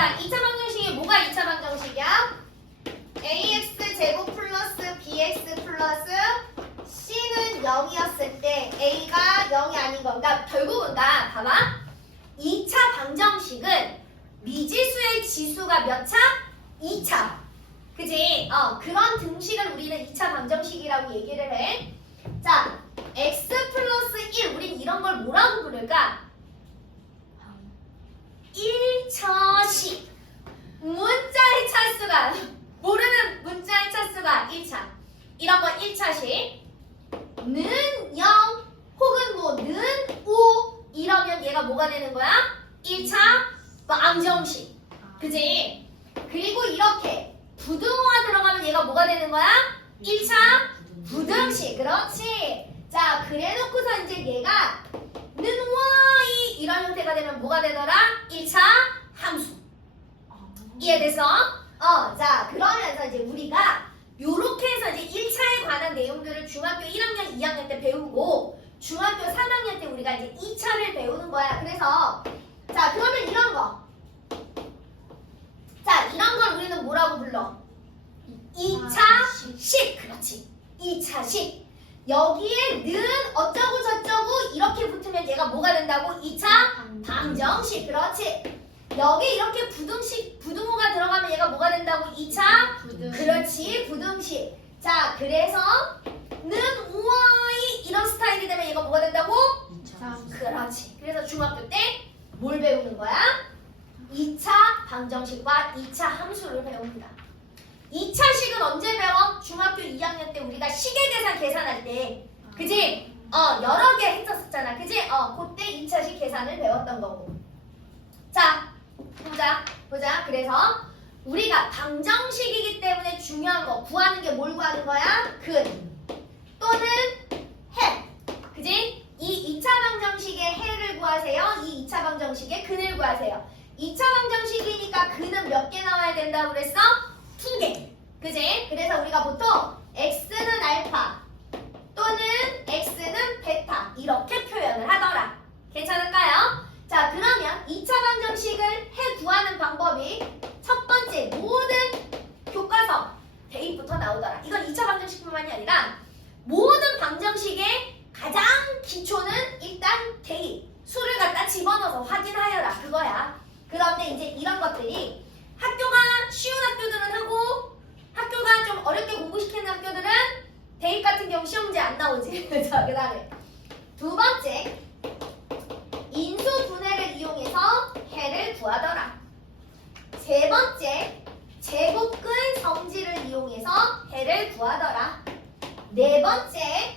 자, 2차 방정식이 뭐가 2차 방정식이야? ax 제곱 플러스 bx 플러스 c는 0이었을 때 a가 0이 아닌 거. 그러니까 결국은 봐봐. 2차 방정식은 미지수의 지수가 몇 차? 2차. 그지? 그런 등식을 우리는 2차 방정식이라고 얘기를 해. 자, x 플러스 1. 우린 이런 걸 뭐라고 부를까? 1차식. 문자의 차수가 모르는 문자의 차수가 1차. 이런 거 1차식. 는 0 혹은 는 5 이러면 얘가 뭐가 되는 거야? 1차 방정식. 그지? 그리고 이렇게 부등호가 들어가면 얘가 뭐가 되는 거야? 1차 부등식. 그렇지. 자, 그래 놓고서 이제 얘가 는 y 이런 형태가 되면 뭐가 되더라? 1차 함수. 이해돼서? 자, 그러면서 이제 우리가 요렇게 해서 이제 1차에 관한 내용들을 중학교 1학년, 2학년 때 배우고 중학교 3학년 때 우리가 이제 2차를 배우는 거야. 그래서 자, 그러면 이런 거. 자, 이런 걸 우리는 뭐라고 불러? 2차식. 그렇지. 2차식. 여기에 는 어쩌고 저쩌고 이렇게 붙으면 얘가 뭐가 된다고? 2차 방정식. 그렇지. 여기 이렇게 부등호가 들어가면 얘가 뭐가 된다고? 2차 부등식. 그렇지. 부등식. 자, 그래서 는 y 이런 스타일이 되면 얘가 뭐가 된다고? 2차. 그렇지. 그래서 중학교 때 뭘 배우는 거야? 2차 방정식과 2차 함수를 배웁니다. 2차식은 언제 배워? 중학교 2학년 때 우리가 시계계산 계산할 때. 그지? 여러 개 했었잖아. 그지? 그때 2차식 계산을 배웠던 거고. 자, 보자. 그래서 우리가 방정식이기 때문에 중요한 거 구하는 게 뭘 구하는 거야? 근 또는 해. 그지? 이 2차 방정식의 해를 구하세요. 이 2차 방정식의 근을 구하세요. 2차 방정식이니까 근은 몇 개 나와야 된다고 그랬어? 2개. 그지? 그래서 우리가 보통 x는 알파 또는 x는 베타 이렇게 표현을 하더라. 괜찮을까요? 자, 그러면 2차 방정식을 해 구하는 방법이 첫 번째 모든 교과서 대입부터 나오더라. 이건 2차 방정식뿐만이 아니라 모든 방정식의 가장 기초는 일단 대입. 수를 갖다 집어넣어서 확인하여라. 그거야. 그런데 이제 이런 것들이 학교가 쉬운 학교들은 하고 학교가 좀 어렵게 공부시키는 학교들은 대입 같은 경우 시험 문제 안 나오지. 자, 그 다음에 두 번째 인수 분해를 이용해서 해를 구하더라. 세 번째 제곱근 성질을 이용해서 해를 구하더라. 네 번째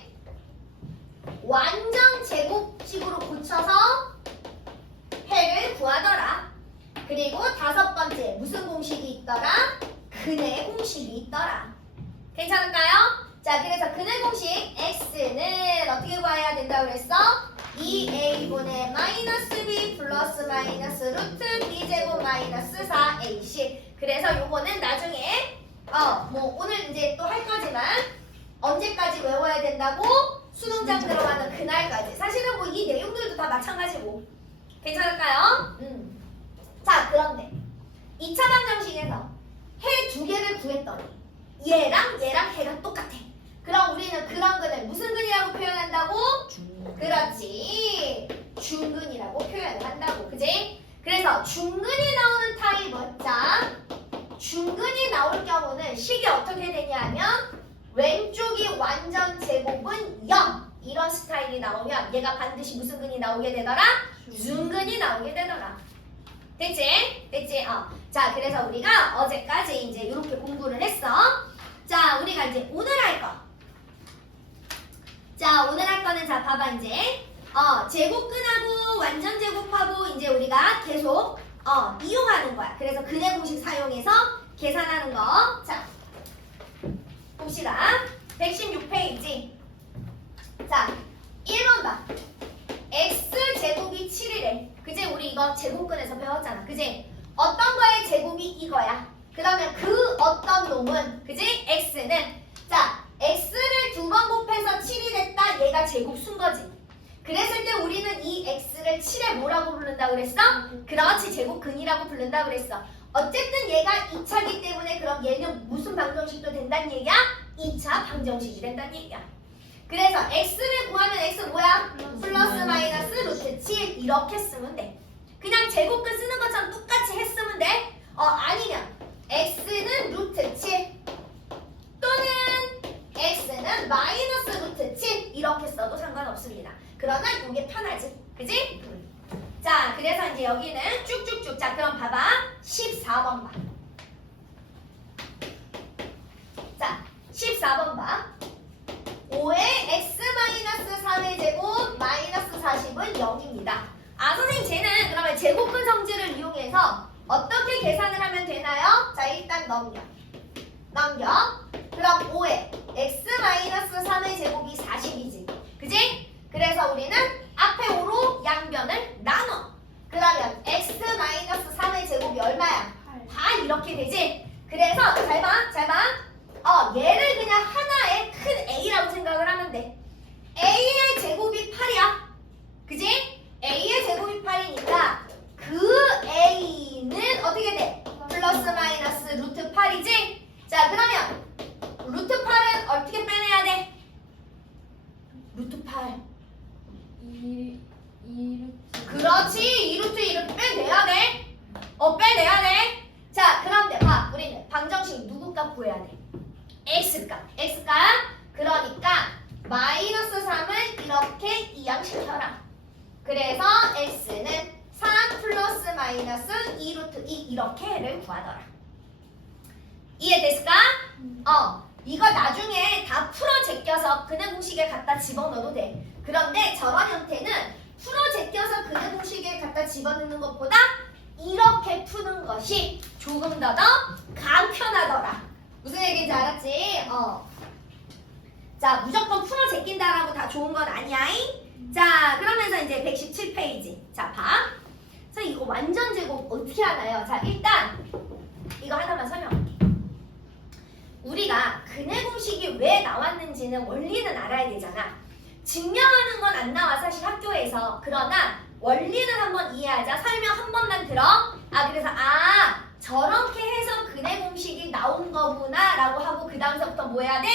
완전 제곱식으로 고쳐서 해를 구하더라. 그리고 다섯 번째 무슨 공식이 있더라? 근의 공식이 있더라. 괜찮을까요? 자, 그래서 근의 공식 x는 어떻게 구해야 된다고 그랬어? 2a분의 마이너스 b 플러스 마이너스 루트 b제곱 마이너스 4ac. 그래서 요거는 나중에 오늘 이제 또 할 거지만 언제까지 외워야 된다고? 수능장 들어가는 그날까지. 사실은 뭐 이 내용들도 다 마찬가지고. 괜찮을까요? 자, 그런데 2차 방정식에서 해 두 개를 구했더니 얘랑 해가 똑같아. 그럼 우리는 그런 근을 무슨 근이라고 표현한다고? 그렇지. 중근이라고 표현을 한다고. 그지? 그래서 중근이 나오는 타입은 자, 중근이 나올 경우는 식이 어떻게 되냐 하면 왼쪽이 완전 제곱은 0 이런 스타일이 나오면 얘가 반드시 무슨 근이 나오게 되더라? 중근이 나오게 되더라. 됐지? 됐지? 자, 그래서 우리가 어제까지 이제 이렇게 공부를 했어. 자, 우리가 이제 오늘 할 거. 자, 오늘 할 거는 자, 봐봐 이제 제곱근하고 완전 제곱하고 이제 우리가 계속 이용하는 거야. 그래서 근의 공식 사용해서 계산하는 거. 자, 봅시다. 116페이지. 자, 1번 봐. x제곱이 7이래. 그지? 우리 이거 제곱근에서 배웠잖아. 그지? 어떤 거의 제곱이 이거야. 그러면 그 어떤 놈은 그지? x는 자, x를 두 번 곱해서 7이 됐다. 얘가 제곱 순 거지. 그랬을 때 우리는 이 x를 7의 뭐라고 부른다 그랬어? 그렇지, 제곱근이라고 부른다 그랬어. 어쨌든 얘가 2차기 때문에 그럼 얘는 무슨 방정식도 된다는 얘기야? 2차 방정식이 된다는 얘기야. 그래서 x를 구하면 x 뭐야? 플러스 마이너스 루트 7 이렇게 쓰면 돼. 그냥 제곱근 쓰는 것처럼 똑같이 했으면 돼. 아니면 x는 루트 7 또는 x는 마이너스 루트 7 이렇게 써도 상관없습니다. 그러나 이게 편하지, 그지? 자, 그래서 이제 여기는 쭉쭉쭉. 자, 그럼 봐봐. 14번 봐. 자, 14번 봐. 5의 x-3의 제곱 마이너스 40은 0입니다. 아, 선생님 쟤는 그러면 제곱근 성질을 이용해서 어떻게 계산을 하면 되나요? 자, 일단 넘겨. 그럼 5의 x-3의 제곱이 40이지. 그지? 그래서 우리는 앞에 5로 양변을 나눠. 그러면 x-3의 제곱이 얼마야? 8 이렇게 되지? 그래서 잘 봐. 얘를 그냥 하나의 큰 A라고 생각을 하면 돼. A의 제곱이 8이야. 그지? A의 제곱이 8이니까 그 A는 어떻게 돼? 플러스 마이너스 루트 8이지? 자, 그러면 루트 8은 어떻게 빼내야 돼? 루트 8. 2루트. 그렇지. 2루트 빼내야 돼. 빼내야 돼. 자, 그런데 봐. 우리는 방정식 누구 값 구해야 돼? X값. 그러니까 마이너스 3을 이렇게 이항시켜라. 그래서 X는 3 플러스 마이너스 2루트 2 이렇게를 구하더라. 이해됐을까? 이거 나중에 다 풀어 제껴서 근해 공식에 갖다 집어넣어도 돼. 그런데 저런 형태는 풀어 제껴서 근해 공식에 갖다 집어넣는 것보다 이렇게 푸는 것이 조금 더 간편하더라. 무슨 얘기인지 알았지? 자, 무조건 풀어 제낀다라고 다 좋은 건 아니야잉? 자, 그러면서 이제 117페이지. 자, 봐. 자, 이거 완전 제곱 어떻게 하나요? 자, 일단 이거 하나만 설명할게. 우리가 근해 공식이 왜 나왔는지는 원리는 알아야 되잖아. 증명하는 건 안 나와 사실 학교에서. 그러나 원리는 한번 이해하자. 설명 한 번만 들어. 그래서 저렇게 해서 근해 공식이 나온 거구나 라고 하고 그 다음서부터 뭐 해야 돼?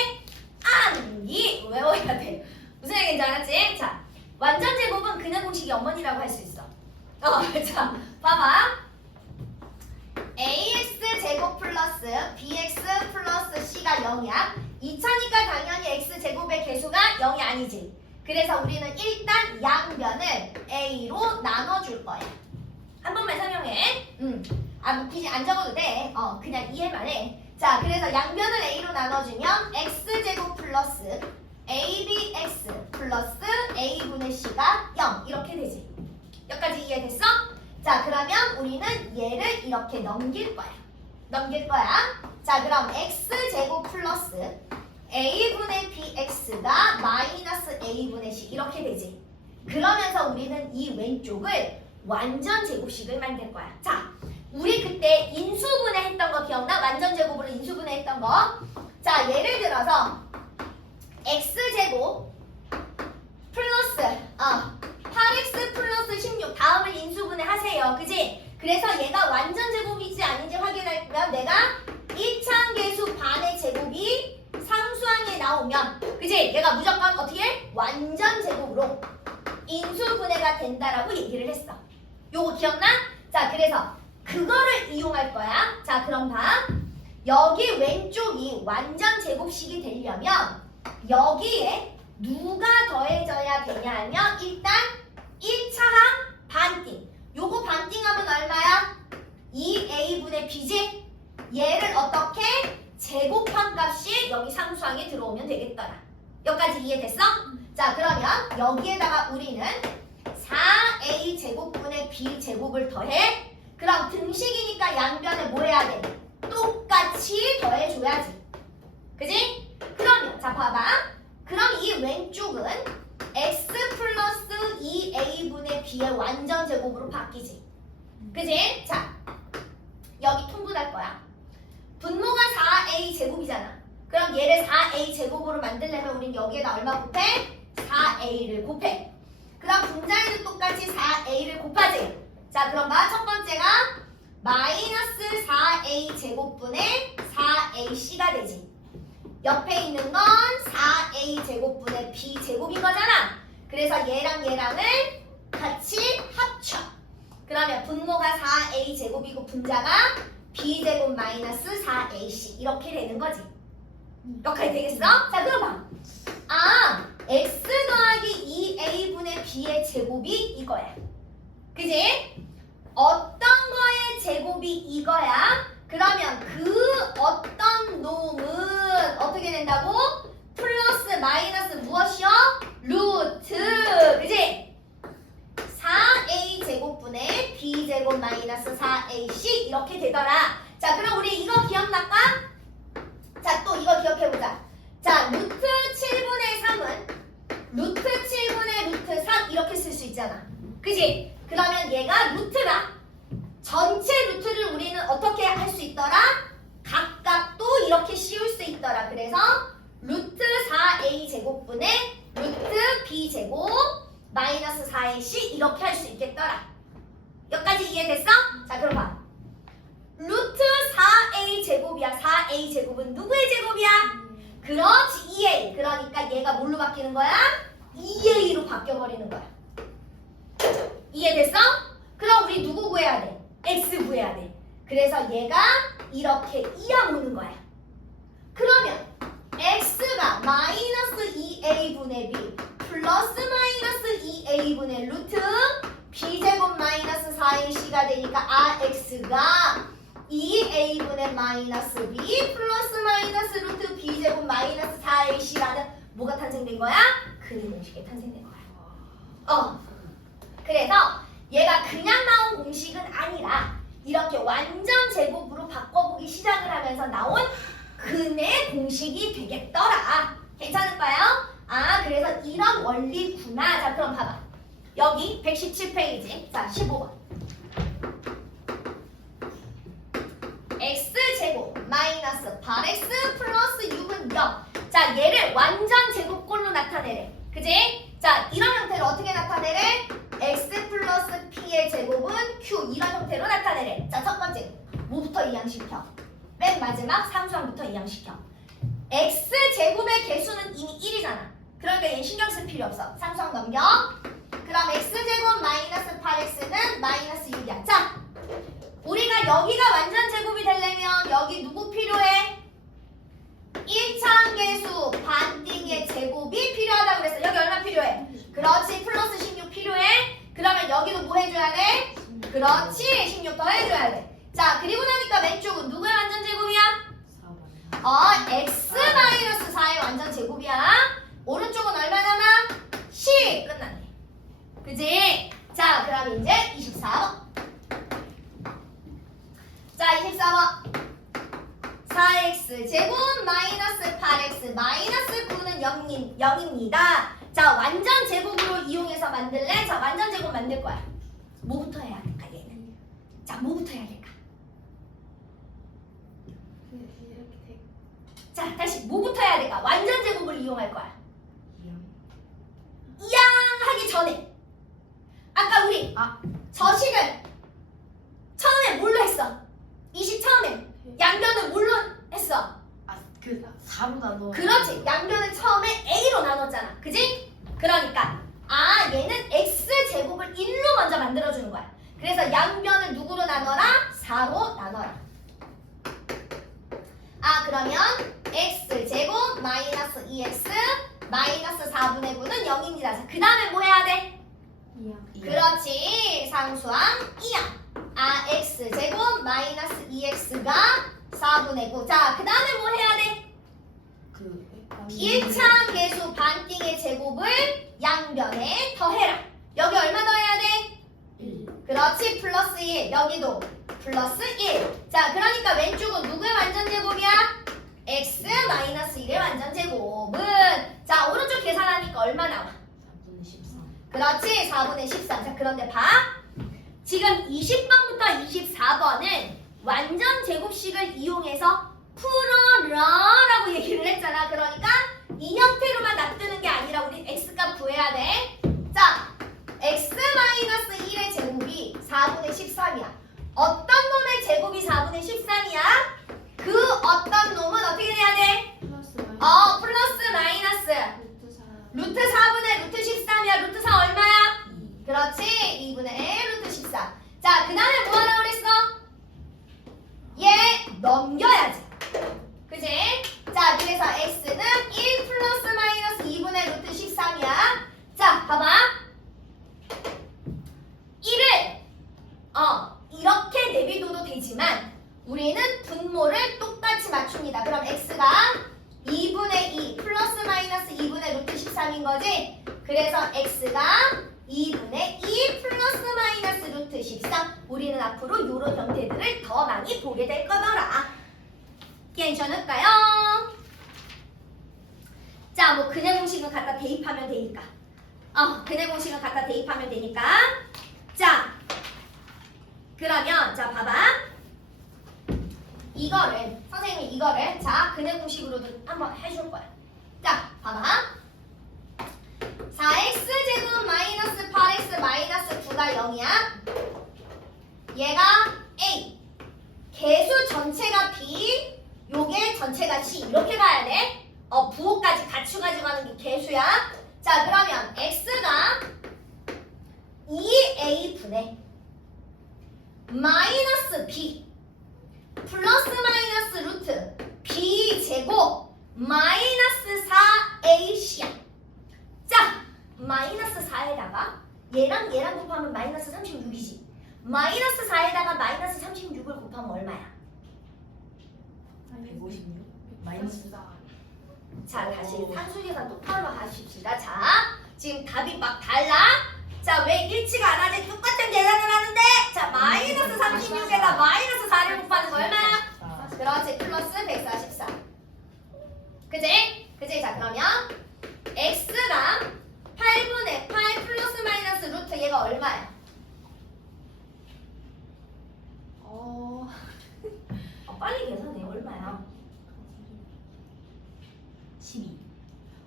암기 외워야 돼. 무슨 얘기인지 알았지? 자, 완전 제곱은 근해 공식이 어머니라고 할 수 있어. 자, 봐봐. ax 제곱 플러스 bx 플러스 c가 0이야. 2차니까 당연히 x 제곱의 개수가 0이 아니지. 그래서 우리는 일단 양변을 a로 나눠줄 거야. 한 번만 설명해. 뭐 굳이 안 적어도 돼. 그냥 이해만 해. 자, 그래서 양변을 a로 나눠주면 x제곱 플러스 abx 플러스 a분의 c가 0 이렇게 되지. 여기까지 이해됐어? 자, 그러면 우리는 얘를 이렇게 넘길 거야. 자, 그럼 x제곱 플러스 a분의 bx가 마이너스 a분의 c 이렇게 되지. 그러면서 우리는 이 왼쪽을 완전 제곱식을 만들 거야. 자, 우리 그때 인수분해 했던 거 기억나? 완전 제곱으로 인수분해 했던 거. 자, 예를 들어서 x제곱 플러스 8x 플러스 16 다음을 인수분해 하세요. 그지? 그래서 얘가 완전 제곱이지 아닌지 확인하면 내가 1차항계수 반의 제곱이 상수항에 나오면 그지? 얘가 무조건 어떻게 해? 완전 제곱으로 인수분해가 된다라고 얘기를 했어. 요거 기억나? 자, 그래서 그거를 이용할 거야. 자, 그럼 봐. 여기 왼쪽이 완전 제곱식이 되려면 여기에 누가 더해져야 되냐 하면 일단 1차항 반띵. 요거 반띵하면 얼마야? 2a분의 b지? 얘를 어떻게? 제곱한 값이 여기 상수항에 들어오면 되겠더라. 여기까지 이해됐어? 자, 그러면 여기에다가 우리는 4a 제곱분의 b 제곱을 더해. 그럼 등식이니까 양변에 뭐 해야 돼? 똑같이 더해줘야지. 그지? 그러면 자, 봐봐. 그럼 이 왼쪽은 x 플러스 2a분의 b의 완전 제곱으로 바뀌지. 그지? 자, 여기 통분할 거야. 분모가 4a 제곱이잖아. 그럼 얘를 4a 제곱으로 만들려면 우린 여기에다 얼마 곱해? 4a를 곱해. 그럼 분자에도 똑같이 4a를 곱하지. 자, 그럼 첫 번째가 마이너스 4a 제곱분의 4ac가 되지. 옆에 있는 건 4a 제곱분의 b 제곱인 거잖아. 그래서 얘랑 얘랑을 같이 합쳐. 그러면 분모가 4a 제곱이고 분자가 b 제곱 마이너스 4ac 이렇게 되는 거지. 이렇게 되겠어? 자, 그럼 봐. x 더하기 2a분의 b의 제곱이 이거야. 그지? 어떤 거의 제곱이 이거야? 그러면 그 어떤 놈은 어떻게 된다고? 플러스 마이너스 무엇이요? 루트. 그지? 4a 제곱분의 b 제곱 마이너스 4ac 이렇게 되더라. 자, 그럼 우리 이거 기억날까? 자, 또 이거 기억해보자. 자, 루트 7분의 3은 루트 7분의 루트 3 이렇게 쓸 수 있잖아. 그지? 그러면 얘가 루트가 전체 루트를 우리는 어떻게 할 수 있더라? 각각도 이렇게 씌울 수 있더라. 그래서 루트 4a 제곱분의 루트 b 제곱 마이너스 4ac 이렇게 할 수 있겠더라. 여기까지 이해됐어? 자, 그럼 봐. 루트 4a 제곱이야. 4a 제곱은 누구의 제곱이야? 그렇지, 2a. 그러니까 얘가 뭘로 바뀌는 거야? 2a로 바뀌어버리는 거야. 이해됐어? 그럼 우리 누구 구해야 돼? x 구해야 돼. 그래서 얘가 이렇게 2하 오는 거야. 그러면 x가 마이너스 2a분의 b 플러스 마이너스 2a분의 루트 b제곱 마이너스 4ac가 되니까 x가 2a분의 마이너스 b 플러스 마이너스 루트 b제곱 마이너스 4ac라는 뭐가 탄생된 거야? 그림 공식이 탄생된 거야. 그래서 얘가 그냥 나온 공식은 아니라 이렇게 완전 제곱으로 바꿔보기 시작을 하면서 나온 근의 공식이 되겠더라. 괜찮을까요? 그래서 이런 원리구나. 자, 그럼 봐봐. 여기 117페이지. 자, 15번. x제곱 마이너스 8x 플러스 6은 0. 자, 얘를 완전 제곱꼴로 나타내래. 그지? 자, 이런 형태로 어떻게 나타내래? x 플러스 p의 제곱은 q 이런 형태로 나타내래. 자, 첫 번째 뭐부터 이항시켜? 맨 마지막 상수항부터 이항시켜. x 제곱의 개수는 이미 1이잖아. 그러니까 얘는 신경 쓸 필요 없어. 상수항 넘겨. 그럼 x 제곱 마이너스 8x는 마이너스 6이야. 자, 우리가 여기가 완전 제곱이 되려면 여기 누구 필요해? 1차계수 반띵의 제곱이 필요하다고 그랬어. 여기 얼마 필요해? 그렇지, 플러스 16 필요해. 그러면 여기도 뭐 해줘야 돼? 그렇지, 16 더 해줘야 돼. 자, 그리고 나니까 왼쪽은 누구의 완전 제곱이야? x 마이너스 4의 완전 제곱이야. 오른쪽은 얼마 남아? 10 끝났네. 그지? 자, 그럼 이제 24번. 자, 24번. 4x 제곱 마이너스 8x 마이너스 9는 0입니다. 자, 완전 제곱으로 이용해서 만들래? 자, 완전 제곱 만들 거야. 뭐부터 해야 될까, 얘는? 자, 뭐부터 해야 될까? 자, 다시 뭐부터 해야 될까? 완전 제곱을 이용할 거야. 이양 하기 전에 아까 우리 저식을 처음에 뭘로 했어? 20 처음에 양변을 뭘로 했어? 그 4로 나눠. 그렇지, 양변을 처음에 a로 나눴잖아. 그지? 그러니까 얘는 x제곱을 1로 먼저 만들어주는 거야. 그래서 양변을 누구로 나눠라? 4로 나눠라. 그러면 x제곱 마이너스 2x 마이너스 4분의 9는 0입니다. 자, 그 다음에 뭐 해야 돼? 2야. 그렇지, 상수항 2야. x제곱 마이너스 2x가 4분의 9. 자, 그 다음에 뭐 해야 돼? 1차 계수 반띵의 제곱을 양변에 더해라. 여기 얼마 더해야 돼? 1. 그렇지, 플러스 1. 여기도 플러스 1. 자, 그러니까 왼쪽은 누구의 완전 제곱이야? x 마이너스 1의 완전 제곱은 자, 오른쪽 계산하니까 얼마 나와? 4분의 13. 그렇지, 4분의 13. 자, 그런데 봐. 지금 20번부터 24번은 완전 제곱식을 이용해서 풀어라라고 얘기를 했잖아. 그러니까 이 형태로만 놔두는 게 아니라 우리 x값 구해야 돼. 자, x-1의 제곱이 4분의 13이야. 어떤 놈의 제곱이 4분의 13이야? 그 어떤 놈은 어떻게 돼야 돼? 플러스 플러스 마이너스 루트 4 루트 4분의 루트 13이야. 루트 4 얼마야? 2 그렇지. 2분의 루트 14. 자, 그 다음에 뭐 하라고 그랬어? 얘 넘겨야지. 그지? 자, 그래서 x는 1 플러스 마이너스 2분의 루트 13이야. 자, 봐봐. 1을 이렇게 내비둬도 되지만 우리는 분모를 똑같이 맞춥니다. 그럼 x가 2분의 2 플러스 마이너스 2분의 루트 13인 거지? 그래서 x가 2분의 2 플러스 마이너스 루트 13. 우리는 앞으로 이런 형태들을 더 많이 보게 될 거더라. 괜찮을까요? 자, 뭐 근해 공식은 갖다 대입하면 되니까. 근해 공식은 갖다 대입하면 되니까. 자, 그러면 자 봐봐. 이거를 선생님이 이거를 자 근해 공식으로도 한번 해줄 거야. 자, 봐봐. 4x 제곱 마이너스 8x 마이너스 9가 0이야. 얘가 a. 개수 전체가 b. 요게 전체가 c. 이렇게 가야 돼. 부호까지 같이 가져가는 게 개수야. 자, 그러면 x가 2a분의 마이너스 b 플러스 마이너스 루트 b 제곱 마이너스 4ac야. 자, 마이너스 4에다가 얘랑 곱하면 마이너스 36이지. 마이너스 4에다가 마이너스 36을 곱하면 얼마야? 156 마이너스 4 자, 다시 산수계산 똑바로 하십시다. 자, 지금 답이 막 달라. 자, 왜 일치가 안 하지? 똑같은 계산을 하는데 자, 마이너스 36에다 마이너스 4를 곱하는 거 얼마야? 그렇지, 플러스 144. 그지? 그지? 자, 그러면 x가 8분의 8 플러스 마이너스 루트 얘가 얼마야? 빨리 계산해. 얼마야? 12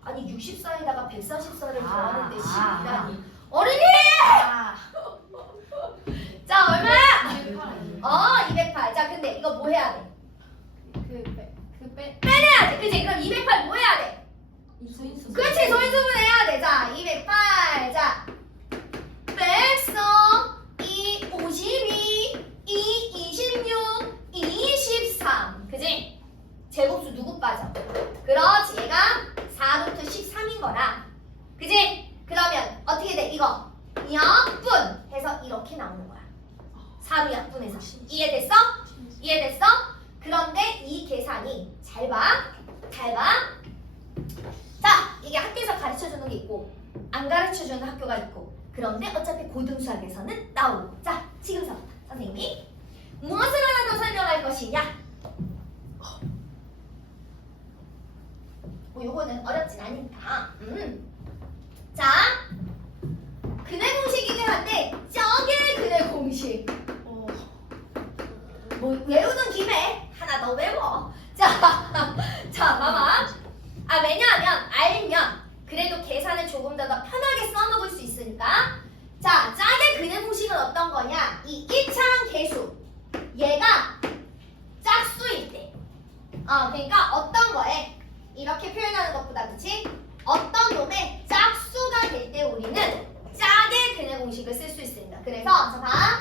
아니 64에다가 144를 더하는데 아. 12라니 어린이! 자, 얼마야? 208. 자, 근데 이거 뭐 해야 돼? 빼내야 돼. 그치? 그럼 208 뭐 해야 돼? 그치? 소인수분 해야 돼. 자, 208. 자, 뺐어. 2, 52, 2, 26, 23. 그치? 제곱수 누구 빠져? 그렇지. 얘가 4루트 13인 거라. 그치? 그러면 어떻게 돼? 이거 약분 해서 이렇게 나오는 거야. 4로 약분해서. 이해됐어? 이해됐어? 그런데 이 계산이 잘 봐. 잘 봐. 자, 이게 학교에서 가르쳐주는 게 있고 안 가르쳐주는 학교가 있고 그런데 어차피 고등수학에서는 나오고. 자, 지금서부터 선생님이 무엇을 하나 더 설명할 것이냐? 뭐 요거는 어렵진 않으니까. 자, 근해 공식이긴 한데 저게 근해 공식. 뭐 외우는 김에 하나 더 외워. 자, 봐봐. 왜냐하면 알면 그래도 계산을 조금 더 편하게 써먹을 수 있으니까. 자, 짝의 근해 공식은 어떤 거냐? 이 1차항 계수 얘가 짝수일 때. 그러니까 어떤 거에 이렇게 표현하는 것보다 그치? 어떤 놈의 짝수가 될 때 우리는 짝의 근해 공식을 쓸 수 있습니다. 그래서 자 봐.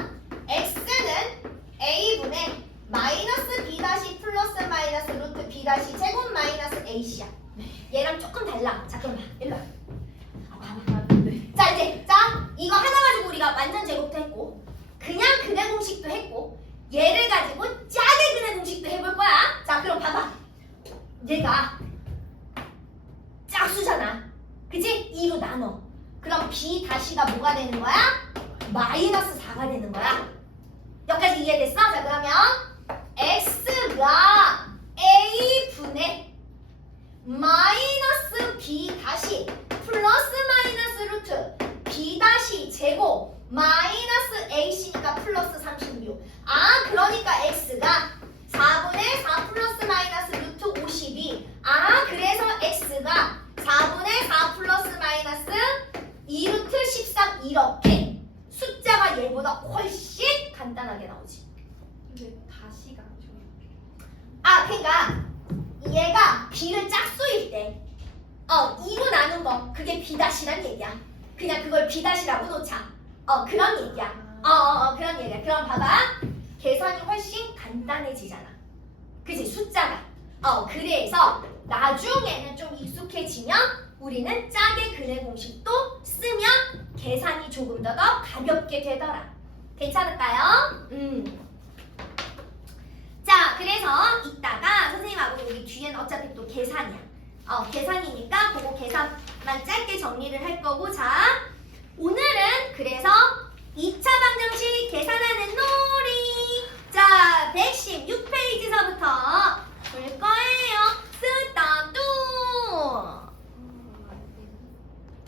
x는 a분의 마이너스 b 다시 플러스 마이너스 루트 b 다시 제곱 마이너스 ac야. 얘랑 조금 달라. 자, 그럼 봐. 일로 와. 자, 이제 이거 하나 가지고 우리가 완전 제곱도 했고 그냥 근해 공식도 했고 얘를 가지고 짝의 근해 공식도 해볼 거야. 자, 그럼 봐봐. 얘가 짝수잖아. 그치? 2로 나눠. 그럼 b 다시가 뭐가 되는 거야? 마이너스 4가 되는 거야. 여기까지 이해됐어? 자, 그러면 x가 a분의 마이너스 b 다시 플러스 마이너스 루트 b 다시 제곱 마이너스 ac니까 플러스 36. 그러니까 x가 4분의 4 플러스 마이너스 루트 52. 그래서 x가 4분의 4 플러스 마이너스 2루트 13 이렇게 게 나오지. 근데 다시가 좀. 아, 그러니까 얘가 b를 짝수일 때 2로 나눈 거 그게 b-란 얘기야. 그냥 그걸 b-라고 놓자. 그런 얘기야. 그런 얘기야. 그럼 봐봐. 계산이 훨씬 간단해지잖아. 그치? 숫자가. 그래서 나중에는 좀 익숙해지면 우리는 짝의 근의 공식도 쓰면 계산이 조금 더 가볍게 되더라. 괜찮을까요? 자, 그래서 이따가 선생님하고 여기 뒤에는 어차피 또 계산이야. 계산이니까 그거 계산만 짧게 정리를 할 거고, 자,